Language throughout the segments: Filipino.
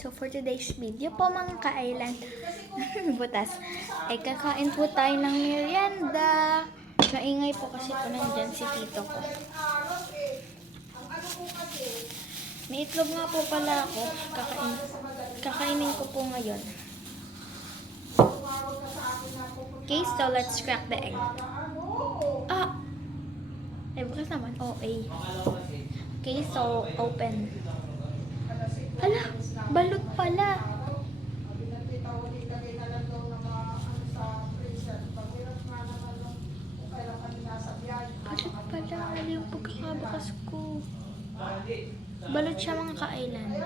So for today's video po mga ka-island, butas, ay kakain po tayo ng merienda. Maingay po kasi po nandyan si tito ko. May itlog nga po pala ako. Kakainin ko po ngayon. Okay, so let's crack the egg. Ah! Ay, bukas naman. Okay. Okay, so open. Hala, balot pala. Balot pala. Ano yung pagkakabakas ko? Balot siya mga ka-island.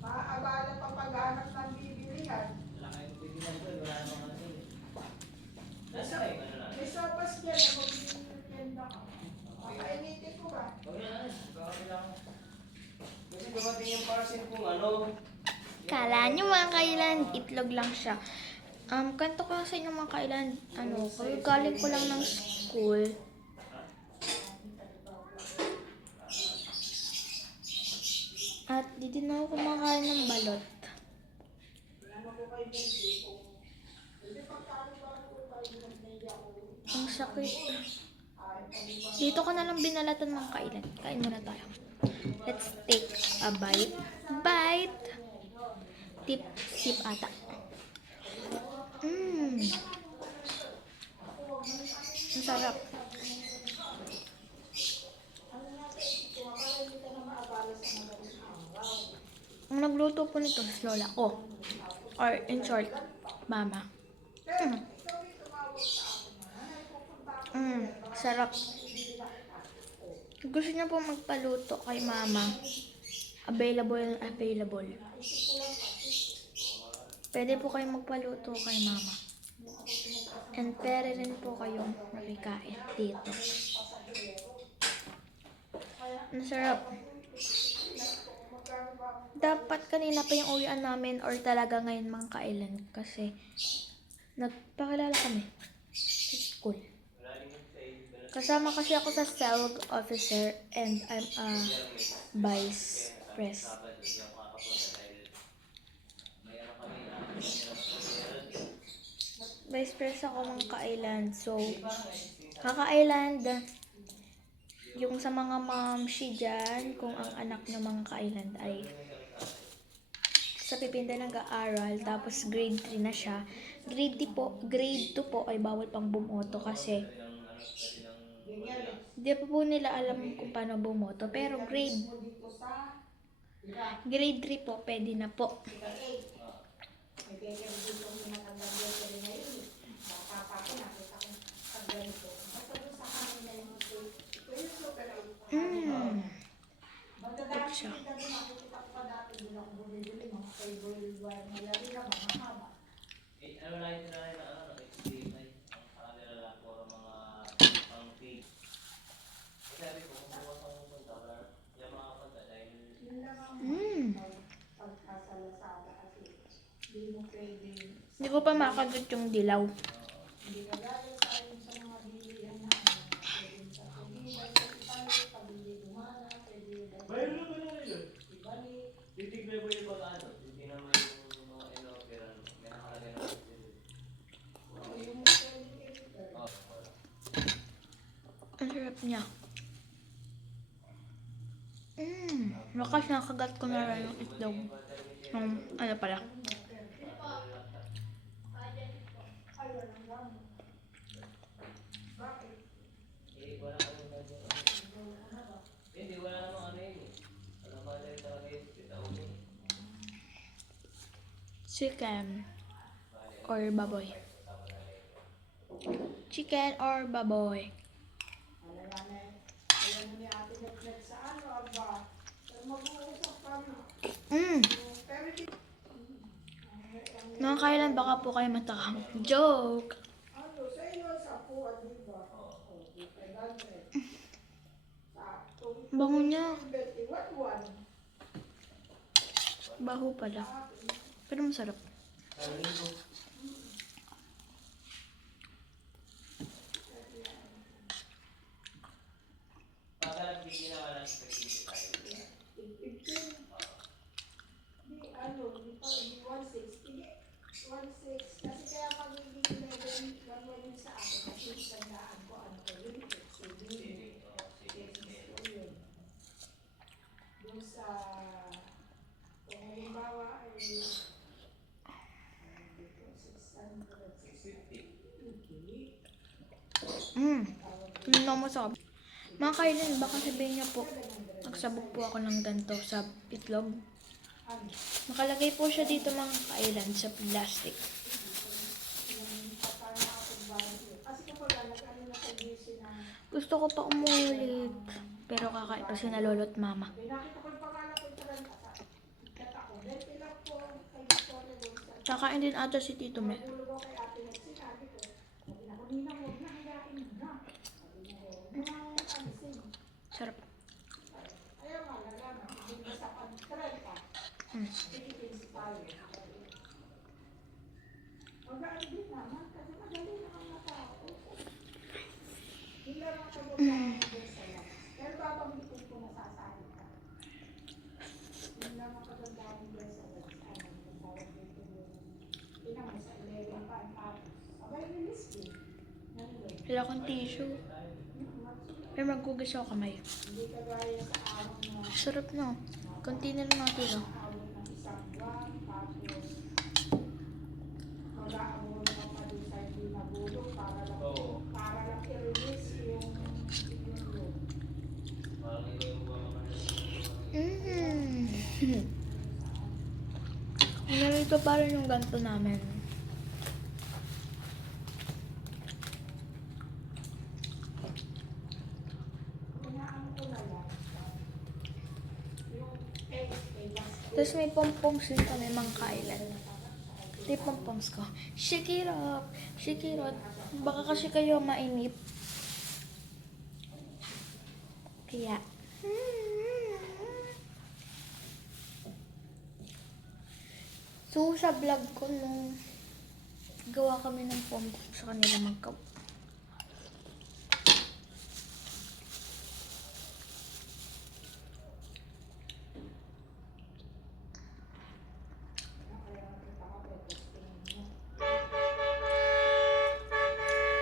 Maabala pa pag-anak ng bibilihan. May sopas dyan. Mag-merienda ka. Kainitin ko ba? Kasi dumating yung parcel kung ano. Kala nyo mga ka-island, itlog lang siya. Kanto ko lang sa inyo mga ka-island. Galing ko lang ng school. At di din ako kumakain ng balot. Ang sakit. Dito ko na lang binalatan mga ka-island. Kain muna tayo. Let's take a bite. Bite! Sip ata. Ang sarap. Ang nagluto po nito is lola ko. Or in short, mama. Sarap. Gusto niya po magpaluto kay mama. Available. Pwede po kayo magpaluto kay mama. And pwede rin po kayong makikain dito. Masarap. Dapat kanina pa yung uwian namin or talaga ngayon mga ka-island kasi nagpakilala kami sa school. Kasama kasi ako sa sales officer and I'm a vice pres. Vice pres ako mga ka-island. So, kaka-island, yung sa mga momshi dyan, kung ang anak ng mga ka-island ay sa pipinda nag-aaral, tapos grade 3 na siya. Grade 2 po ay bawal pang bumoto kasi di pa po nila alam kung paano bumoto. Pero grade 3 po, pwede na po. Ito siya. Ano na yun na HDMI ang kanila lang po mga pang feed. Sabi ko kung bukas ang punta wala yung mga punta dahil Hindi ko pa makagat yung dilaw. mayroon naman na yun. Titignan mo yung pag-ano, titignan mo yung mga ino-opera, may nakalagay na Ang sarap niya. Wakas nakagat ko na rin yung itlog. Ano pala. wala namang ano yun eh. Alam ba dahil talaga yung bitaw yun. Chicken or baboy. Chicken or baboy. Mga kailan baka po kayo matakam. Joke! Bango niya. Baho pala. Pero masarap. Hindi na masarap. Mga kailan, baka sabihin niya po, nagsabog po ako ng ganito sa itlog. Nakalagay po siya dito mga kailan sa plastic. Gusto ko pa umulit. Pero kakain pa si na lolo't mama. Kakain din ata si Tito Mel. Sarap. Wala akong tissue. Pero maghugas ako kamay. Sarap no. Konti na lang natin no. Oo. Parang ikaw yung Narito pa rin yung ganto namin. Tapos may pompoms din kami mga kailan. Ito yung pompoms ko. Shake it up! Shake it up! Baka kasi kayo mainip. Kaya. So sa vlog ko nung gawa kami ng pompoms sa kanila magkaw.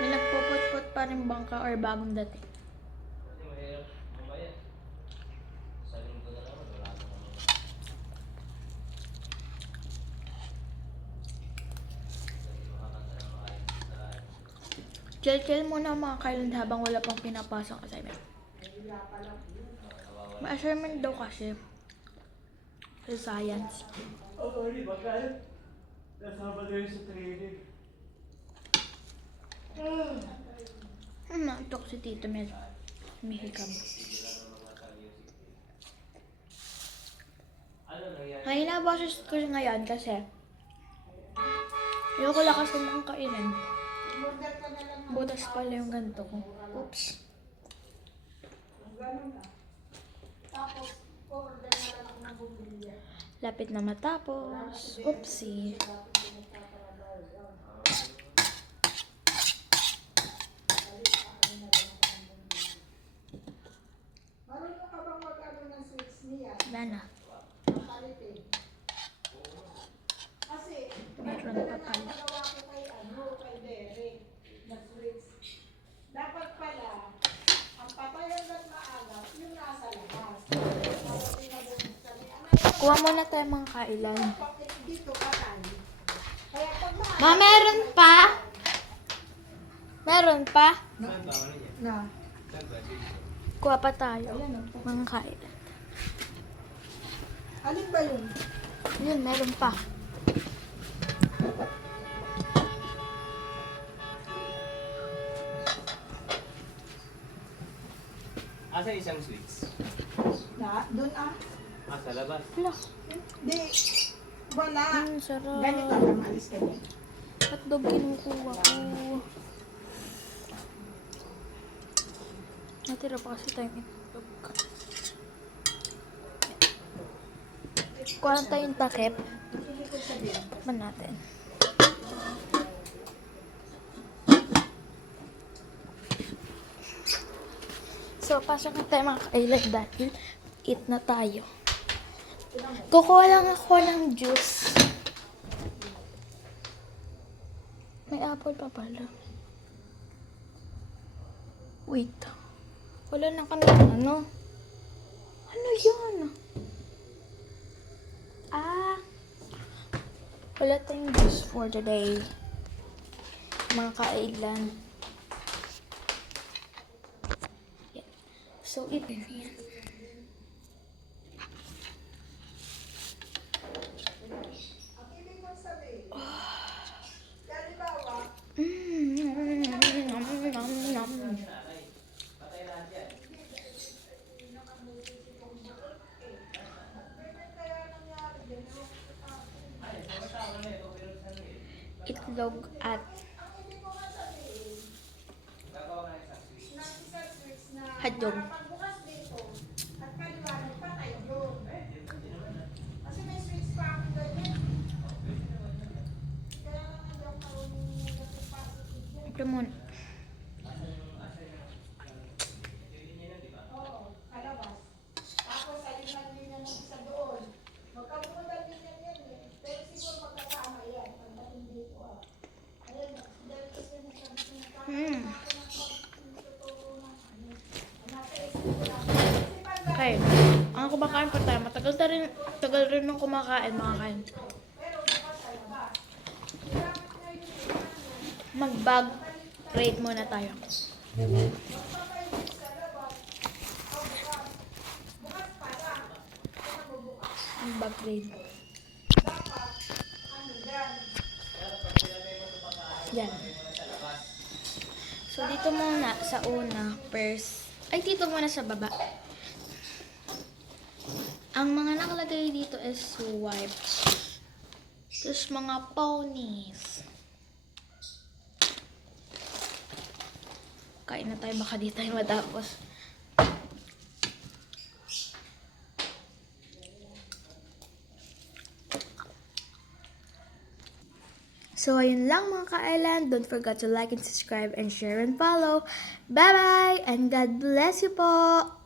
May nagpupot-pot pa rin bangka or bagong dating. kasi mahirap mamaya. Sa linggo na naman, wala na naman. Kasi makakanta ng maayos sa Chill-chill muna mga kailan habang wala pang pinapasok assignment. May assignment daw kasi sa science. Oo, di ba kaya? Nasama na yun sa training. Naantok si Tito Mel. Mihikam. Ano nangyari? Kaya boses ko siya ngayon kasi ayoko lakas ng mga kainin. Butas pala yung ganito ko. Oops. Lapit na matapos. Oopsie. Marunong ka bang mag-ano ng switch niya? Wala na. Palitin. Kasi, Meron pa pala. nagawa ko kay Derek na switch. Dapat pala, ang patayan at maalat, yung nasa labas. Para pinabunod kami. Kuha muna tayo mga kailan. Bakit dito patay? Kaya pag Ma, meron pa? Meron pa? Saan ba? Ano niya? na, Saan ba? Kuha pa tayo. Mga kailan. alin ba yun? Yun, meron pa. Asa isang switch? Doon Sa labas. Wala. Di, wala. Sarap. Ganito lang, alis ka din. Hotdog kinukuha ko. Natira pa kasi tayong itlog. Kuha lang tayong takip. Tikman natin. So, pasok na tayo mga kailan dahil eat na tayo. Kukuha lang ako ng juice. May apple pa pala. Wait. Wala na kanina, ano? Ano yun? Wala tayong juice for today. Mga kailan. So, ito yan. Ang ibig kong sabihin, halimbawa, Patay lahat yan. ganyan kaya nangyari din. Ay, sa tao na ito, pero sa nila. Itlog at Ang ibig ko nga sabihin, Gagawa ka ng isang switch. na isa switch na Hotdog. para pagbukas dito at kaliwanag patay doon. Kasi may switch pa akong ganyan. Kaya lang hindi ako marunong nagpapasok dyan. ito muna. Oo, kalabas. Tapos aliman din yan ng isa doon. Magkabulan din yan yan eh. Pero siguro magkasama yan. Pagdating dito ah. Ayun, dahil kasi nasabi ko na Mm. tuturo ng ano. Nasa isip ko lang. Kasi pag Okay. Ang kumakain pa tayo. Tagal rin nung kumakain, mga kain. pero bukas sa labas. Kailangan na yun eh. Mag-bag rate muna tayo. Magpapainit sa labas. O bukas. Bukas pa lang. Kaya magbukas. Mag-bag rate. Dapat, ano dyan. Yan. So, dito muna sa una, first. Ay, dito muna sa baba. Ang mga nakalagay dito is wipes. Tapos mga ponies. Kain na tayo, baka di tayo matapos. So, ayun lang mga ka-island. Don't forget to like and subscribe and share and follow. Bye-bye! And God bless you po!